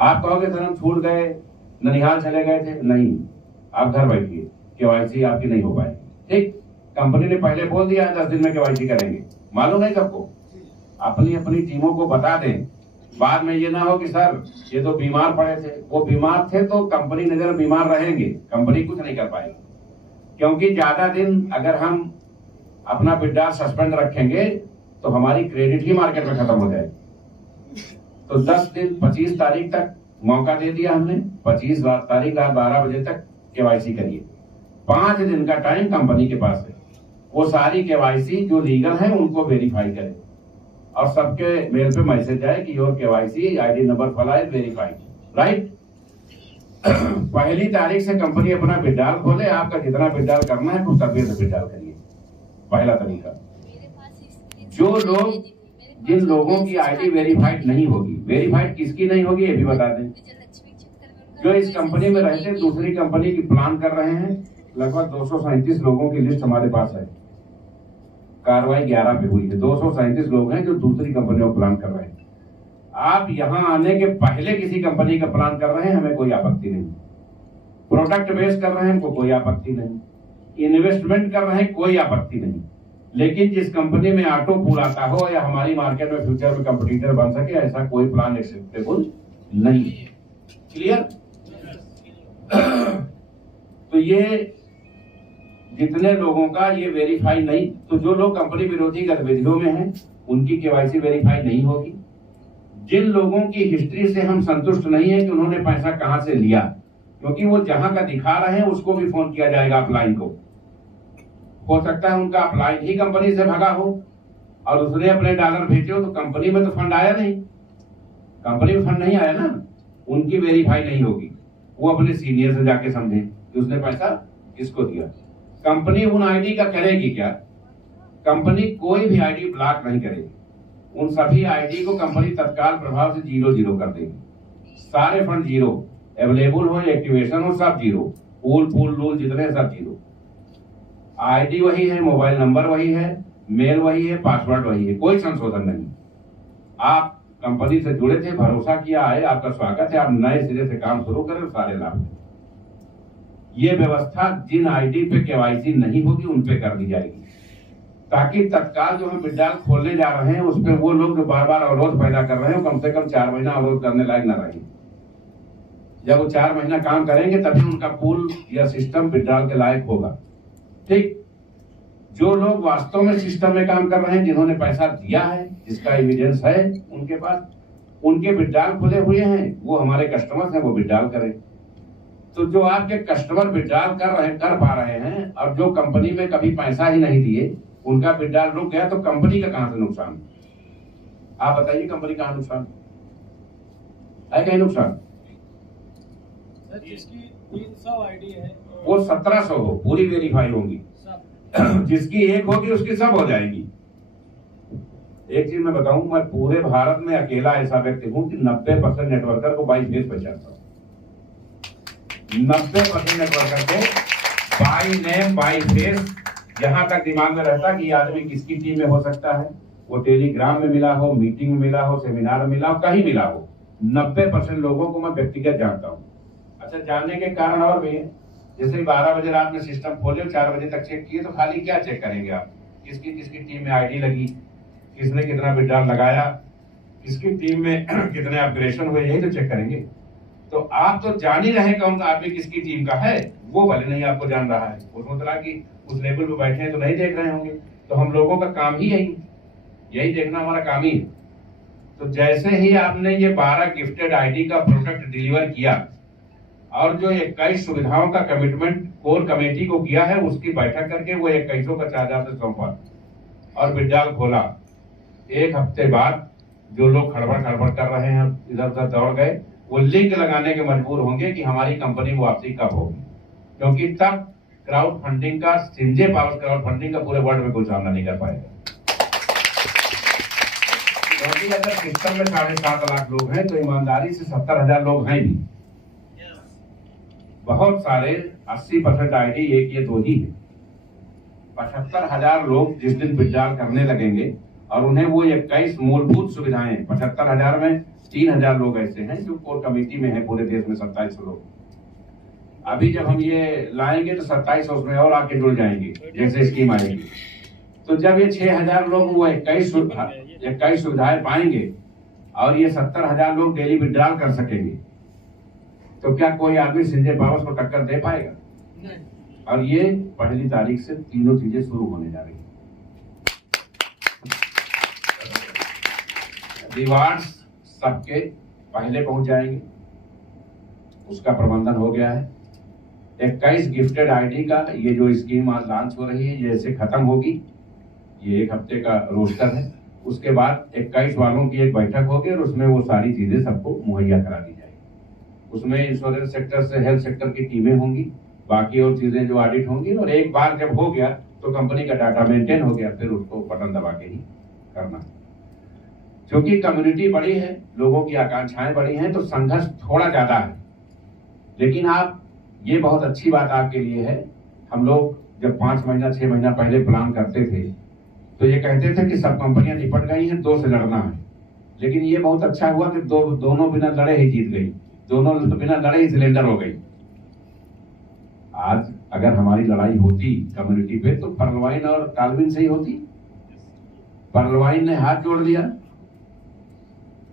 आप कहोगे सर हम छूट गए, ननिहाल चले गए थे, नहीं, आप घर बैठिए, केवाईसी आपकी नहीं हो पाएगी। ठीक, कंपनी ने पहले बोल दिया है 10 दिन में केवाईसी करेंगे, मालूम है सबको। अपनी अपनी टीमों को बता दें, बाद में ये ना हो कि सर ये तो बीमार पड़े थे। वो बीमार थे तो कंपनी नजर बीमार रहेंगे, कंपनी कुछ नहीं कर पाएगी। क्योंकि ज्यादा दिन अगर हम अपना विड्रॉल सस्पेंड रखेंगे तो हमारी क्रेडिट ही मार्केट में खत्म हो जाएगी। तो 10 दिन 25 तारीख तक मौका दे दिया हमने, 25 तारीख रात 12 बजे तक केवाईसी करिए। 5 दिन का टाइम कंपनी के पास है, वो सारी केवाईसी जो लीगल है उनको वेरीफाई करें और सबके मेल पे मैसेज आए कि योर केवाईसी आईडी नंबर फला इज वेरीफाइड, राइट। पहली तारीख से कंपनी अपना विड्रॉल खोले, आपका जितना विड्रॉल करना है कुछ तभी से विड्रॉल करिए। पहला तरीका। जो लोग, जिन लोगों की आईडी वेरीफाइड नहीं होगी, वेरीफाइड किसकी नहीं होगी ये भी बता दें। जो इस कंपनी में रहते दूसरी कंपनी की प्लान कर रहे हैं, लगभग 237 लोगों की लिस्ट हमारे पास है, कार्रवाई 11 पे हुई है। 237 लोग हैं जो दूसरी कंपनियों में प्लान कर रहे हैं। आप यहां आने के पहले किसी कंपनी का प्लान कर रहे हैं, हमें कोई आपत्ति नहीं। प्रोडक्ट बेस कर रहे हैं, हमको कोई आपत्ति नहीं। इन्वेस्टमेंट कर रहे हैं, कोई आपत्ति नहीं। लेकिन जिस कंपनी में ऑटो पूल आता हो या हमारी मार्केट में फ्यूचर में कंपटीटर बन सके, ऐसा कोई प्लान एक्सेप्टेबल नहीं है। क्लियर? तो ये जितने लोगों का ये वेरीफाई नहीं, तो जो लोग कंपनी विरोधी गतिविधियों में हैं उनकी केवाईसी वेरीफाई नहीं होगी। जिन लोगों की हिस्ट्री से हम संतुष्ट नहीं है कि उन्होंने पैसा कहां से लिया, क्योंकि वो जहां का दिखा रहे हैं उसको भी फोन किया जाएगा अपलाइन को। हो सकता है उनका अपलाइन ही कंपनी से भगा हो और उसने अपने डॉलर भेजे हो, तो कंपनी में तो फंड आया नहीं, कंपनी में फंड नहीं आया ना, उनकी वेरीफाई नहीं होगी। वो अपने सीनियर से जाके समझे कि उसने पैसा किसको दिया। कंपनी उन आईडी का करेगी क्या? कंपनी कोई भी आईडी ब्लॉक नहीं करेगी। उन सभी आईडी को कंपनी तत्काल प्रभाव से 0 कर देगी। सारे फंड 0, अवेलेबल हो, एक्टिवेशन हो, सब 0, पूल रूल जितने सब 0। आईडी वही है, मोबाइल नंबर वही है, मेल वही है, पासवर्ड वही है, कोई संशोधन नहीं। आप कंपनी से जुड़े थे, भरोसा किया है, आपका स्वागत है, आप नए सिरे से काम शुरू करें, सारे लाभ लें। ये व्यवस्था जिन आईडी पे केवाईसी नहीं होगी उन पे कर दी जाएगी, ताकि तत्काल जो हम विड्रॉल खोलने जा रहे हैं उस पर वो लोग जो बार बार अवरोध पैदा कर रहे हैं कम से कम 4 महीना अवरोध करने लायक न रहे। जब वो 4 महीना काम करेंगे तभी उनका पूल या सिस्टम विड्रॉल के लायक होगा। ठीक, जो लोग वास्तव में सिस्टम में काम कर रहे हैं, जिन्होंने पैसा दिया है, जिसका एविडेंस है उनके पास, उनके विड्रॉल खुले हुए हैं, वो हमारे कस्टमर्स हैं, वो विड्रॉल करें। तो जो आपके कस्टमर विड्रॉल कर पा रहे हैं और जो कंपनी में कभी पैसा ही नहीं दिए, उनका विड्रॉल रुक गया, तो कंपनी का कहां से नुकसान? आप बताइए, कंपनी कहां नुकसान है? कहीं नुकसान? सर जिसकी 300 आईडी है वो 1700 हो, पूरी वेरीफाई होंगी। जिसकी एक होगी उसकी सब हो जाएगी। एक चीज मैं बताऊं, मैं पूरे भारत में अकेला ऐसा व्यक्ति हूं कि 90% नेटवर्कर को बाई फेस पहचानता हूं। 90% नेटवर्कर को बाई नेम बाई फेस, जहां तक दिमाग में रहता कि आदमी किसकी टीम में हो सकता है, वो टेलीग्राम में मिला हो, मीटिंग में मिला हो, सेमिनार में मिला हो, कहीं मिला हो, 90% लोगों को मैं व्यक्तिगत जानता हूं। अच्छा, जानने के कारण और भी है, जैसे 12 बजे रात में सिस्टम खोले, 4 बजे तक चेक किए, तो खाली क्या चेक करेंगे आप? किसकी किसकी टीम में आईडी लगी, किसने कितना विड्रॉल लगाया, किसकी टीम में कितने अपग्रेडेशन हुए, यही तो चेक करेंगे। तो आप तो जान ही रहे कौन सा आदमी किसकी टीम का है, वो भले नहीं आपको जान रहा है, उसमें तरह की उस लेवल पे बैठे हैं तो नहीं देख रहे होंगे। तो हम लोगों का काम ही यही देखना हमारा काम ही है। तो जैसे ही आपने ये 12 गिफ्टेड आईडी का प्रोडक्ट डिलीवर किया और जो 21 सुविधाओं का कमिटमेंट कोर कमेटी को किया है, उसकी बैठक करके वो 21 का चार्ज आपसे सौंपा और विड्रॉल खोला, 1 हफ्ते बाद जो लोग खड़बड़ कर रहे हैं, इधर उधर दौड़ गए, वो लिंक लगाने के मजबूर होंगे कि हमारी कंपनी वापसी कब होगी, क्योंकि तब क्राउड फंडिंग का, सिंजे पावर क्राउड फंडिंग का पूरे वर्ल्ड में कोई सामना नहीं कर पाएगा। क्योंकि अगर सिस्टम में 7.5 लाख लोग हैं तो ईमानदारी से 70,000 लोग हैं भी, बहुत सारे 80% आईडी 1 या 2 ही है। 75,000 लोग जिस दिन विड्रॉल करने लगेंगे और उन्हें वो 21 मूलभूत सुविधाएं, 75,000 में 3000 लोग ऐसे हैं जो कोर कमेटी में हैं पूरे देश में, 2700 लोग। अभी जब हम ये लाएंगे तो 2700 उसमें और आके जुड़ जाएंगे जैसे स्कीम आएगी। तो जब ये 6000 लोग वो 21 सुविधाएं पाएंगे और ये 70,000 लोग डेली विड्रॉल कर सकेंगे, तो क्या कोई आदमी संजय पावर्स को टक्कर दे पाएगा? नहीं। और ये 1 तारीख से तीनों चीजें शुरू होने जा रही हैं। रिवार्ड्स सबके पहले पहुंच जाएंगे, उसका प्रबंधन हो गया है। 21 गिफ्टेड आईडी का ये जो स्कीम आज लॉन्च हो रही है, जैसे खत्म होगी, ये 1 हफ्ते का रोस्टर है, उसके बाद 21 वालों की एक बैठक होगी और उसमें वो सारी चीजें सबको मुहैया करा दी जाएगी। उसमें इंश्योरेंस सेक्टर से हेल्थ सेक्टर की टीमें होंगी, बाकी और चीजें जो ऑडिट होंगी, और एक बार जब हो गया तो कंपनी का डाटा मेंटेन हो गया, फिर उसको बटन दबा के ही करना। क्योंकि कम्युनिटी बड़ी है, लोगों की आकांक्षाएं बड़ी हैं, तो संघर्ष थोड़ा ज्यादा है। लेकिन आप, ये बहुत अच्छी बात आपके लिए है, हम लोग जब 5 महीना 6 महीना पहले प्लान करते थे तो ये कहते थे कि सब कंपनियां निपट गई हैं, 2 से लड़ना है। लेकिन ये बहुत अच्छा हुआ कि दोनों बिना लड़े ही जीत गई, दोनों बिना लड़े ही सिलेंडर हो गई। आज अगर हमारी लड़ाई होती कम्युनिटी पे तो पर्लवाइन और टालविन से ही होती। पर्लवाइन ने हाथ जोड़ दिया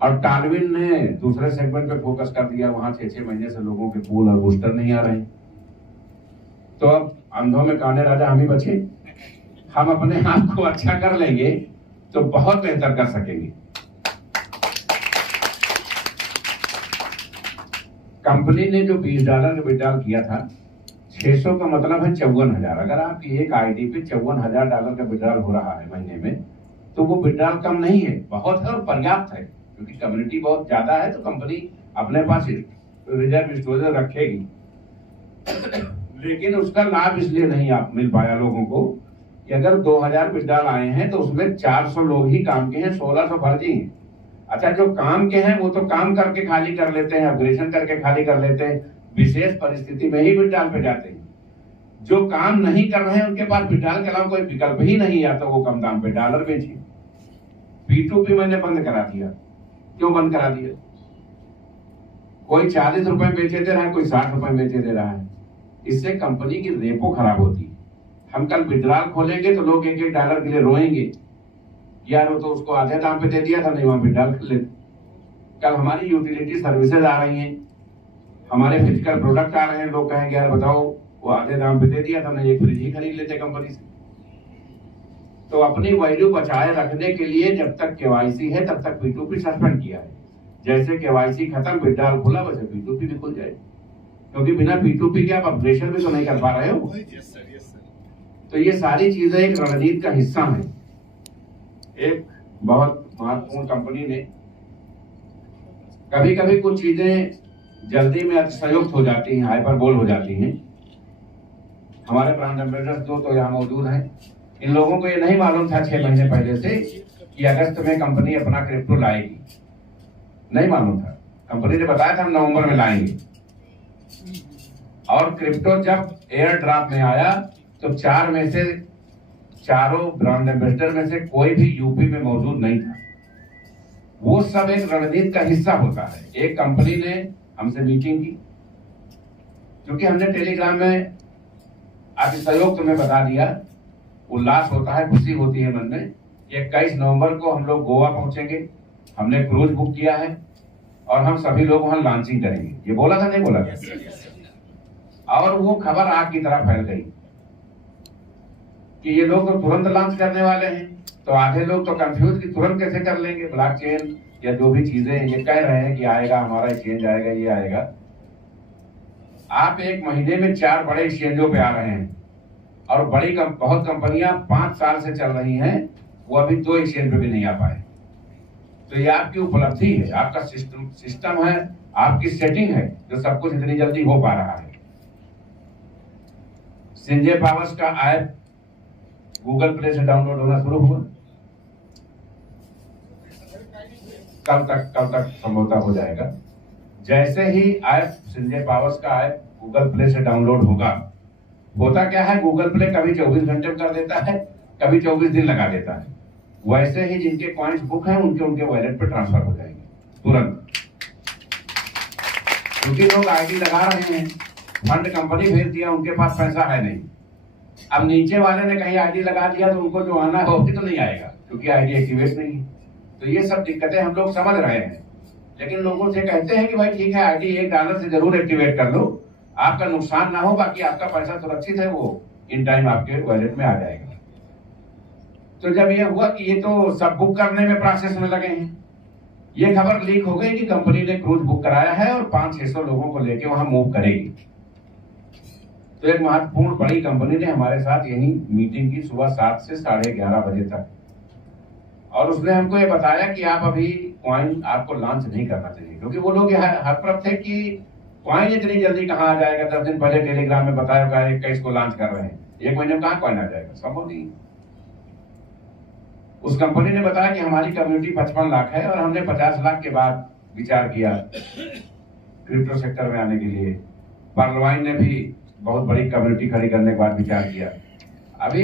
और टालविन ने दूसरे सेगमेंट पे फोकस कर दिया, वहां 6-6 महीने से लोगों के पूल और बूस्टर नहीं आ रहे। तो अब अंधों में काने राजा हम ही बचे। हम अपने आप को अच्छा कर लेंगे तो बहुत बेहतर कर सकेंगे। कंपनी ने जो $20 का विड्रॉल किया था, 600 का मतलब है 54,000। अगर आपकी एक आईडी पे $54,000 का विड्रॉल हो रहा है महीने में, तो वो विड्रॉल कम नहीं है, बहुत है और पर्याप्त है। क्योंकि कम्युनिटी बहुत ज्यादा है तो कंपनी अपने पास रिजर्व स्टोरेज रखेगी। लेकिन उसका लाभ इसलिए नहीं आप मिल पाया लोगों को कि अगर 2000 विड्रॉल आए हैं तो उसमें 400 लोग ही काम के हैं, 1600 फर्जी हैं। अच्छा, जो काम के हैं वो तो काम करके खाली कर लेते हैं, अपग्रेडेशन करके खाली कर लेते हैं, विशेष परिस्थिति में ही विड्रॉल पे जाते हैं। जो काम नहीं कर रहे हैं उनके पास विड्रॉल के अलावा कोई विकल्प ही नहीं है, तो वो कम दाम पे डॉलर बेचे। P2P मैंने बंद करा दिया। क्यों बंद करा दिया? कोई 40 रुपए बेचे दे रहा है, कोई 60 रुपए बेचे दे रहा है। इससे कंपनी की रेपो खराब होती है। हम कल विड्रॉल खोलेंगे तो लोग $1-1 के लिए रोएंगे, यार वो तो उसको आधे दाम पे दे दिया था, नहीं वहां विड्रॉल कर लेते। कल हमारी यूटिलिटी सर्विसेज आ रही हैं, हमारे फिजिकल प्रोडक्ट आ रहे हैं, लोग कहेंगे यार बताओ वो आधे दाम पे दे दिया था, नहीं एक फ्रिज ही खरीद लेते कंपनी से। तो अपनी वैल्यू बचाए रखने के लिए जब तक केवाईसी है तब तक P2P सस्पेंड किया है। जैसे केवाईसी खत्म, विड्रॉल खुला, वैसे P2P भी खुल जाए। क्योंकि बिना P2P के आप अपग्रेडेशन भी तो नहीं कर पा रहे हो। तो ये सारी चीजें एक रणनीति का हिस्सा है। एक बहुत महत्वपूर्ण कंपनी ने कभी कभी कुछ चीजें जल्दी में अतिशयोक्त हो जाती हैं, हाइपरबोल हो जाती हैं। हमारे ब्रांड एम्बेसडर तो यहाँ मौजूद हैं। इन लोगों को ये नहीं मालूम था 6 महीने पहले से कि अगस्त में कंपनी अपना क्रिप्टो लाएगी, नहीं मालूम था। कंपनी ने बताया था हम नवंबर में लाएंगे, और क्रिप्टो जब एयर ड्रॉप में आया तो 4 में से चारों ब्रांड एम्बेसडर में से कोई भी यूपी में मौजूद नहीं था। वो सब एक रणनीति का हिस्सा होता है। एक कंपनी ने हमसे मीटिंग की, क्योंकि हमने टेलीग्राम में अतिशयोक्त में बता दिया, उल्लास होता है, खुशी होती है मन में। 21 नवंबर को हम लोग गोवा पहुंचेंगे, हमने क्रूज बुक किया है और हम सभी लोग वहां लॉन्चिंग करेंगे। ये बोला था, नहीं बोला था? और वो खबर आग की तरह फैल गई कि ये लोग तो तुरंत लॉन्च करने वाले हैं। तो आधे लोग तो कंफ्यूज कि तुरंत कैसे कर लेंगे, ब्लॉकचेन या जो भी चीजें ये कह रहे हैं कि आएगा, हमारा एक्सचेंज आएगा, ये आएगा। आप 1 महीने में 4 बड़े एक्सचेंजों पे आ रहे हैं, और बहुत कंपनियां 5 साल से चल रही हैं, वो अभी 2 एक्सचेंज पे भी नहीं आ पाए। तो ये आपकी उपलब्धि है, आपका सिस्टम है, आपकी सेटिंग है, जो सब कुछ इतनी जल्दी हो पा रहा है। संजय पावर्स का ऐप गूगल प्ले से डाउनलोड होना शुरू हुआ। कल तक संभवतः हो जाएगा। जैसे ही ऐप संजय पावर्स का ऐप गूगल प्ले से डाउनलोड होगा, होता क्या है, गूगल प्ले कभी 24 घंटे में कर देता है, कभी 24 दिन लगा देता है। वैसे ही जिनके कॉइन्स बुक हैं उनके वॉलेट पे ट्रांसफर हो जाएंगे तुरंत। क्योंकि लोग आईडी लगा रहे हैं, फंड कंपनी भेज दिया, उनके पास पैसा है नहीं। अब नीचे वाले ने कहीं आईडी लगा दिया तो उनको जो आना है वो भी तो नहीं आएगा, क्योंकि आईडी एक्टिवेट नहीं है। तो ये सब दिक्कतें हम लोग समझ रहे हैं, लेकिन लोगों से कहते हैं कि भाई ठीक है, आईडी $1 से जरूर एक्टिवेट कर लो, आपका नुकसान ना हो, बाकी आपका पैसा सुरक्षित है, वो इन टाइम आपके वॉलेट में आ जाएगा। तो जब ये हुआ कि ये तो सब बुक करने में प्रोसेस में लगे हैं, ये खबर लीक हो गई कि कंपनी ने क्रूज बुक कराया है और 500-600 लोगों को लेके वहां मूव करेगी। तो एक महत्वपूर्ण बड़ी कंपनी ने हमारे साथ यही मीटिंग की सुबह 7 से 11:30 बजे तक, और उसने हमको ये बताया कि आप अभी कॉइन आपको लॉन्च नहीं करना चाहिए, क्योंकि वो लोग हतप्रभ थे कि कॉइन इतनी जल्दी कहाँ आ जाएगा। 10 दिन पहले टेलीग्राम में बताया होगा 21 को लॉन्च कर रहे हैं, 1 महीने में कहाँ कॉइन आ जाएगा, संभव नहीं। उस कंपनी ने बताया कि हमारी कम्युनिटी 55 लाख है और हमने 50 लाख के बाद विचार किया क्रिप्टो सेक्टर में आने के लिए। पर्लवाइन ने भी बहुत बड़ी कम्युनिटी खड़ी करने के बाद विचार किया। अभी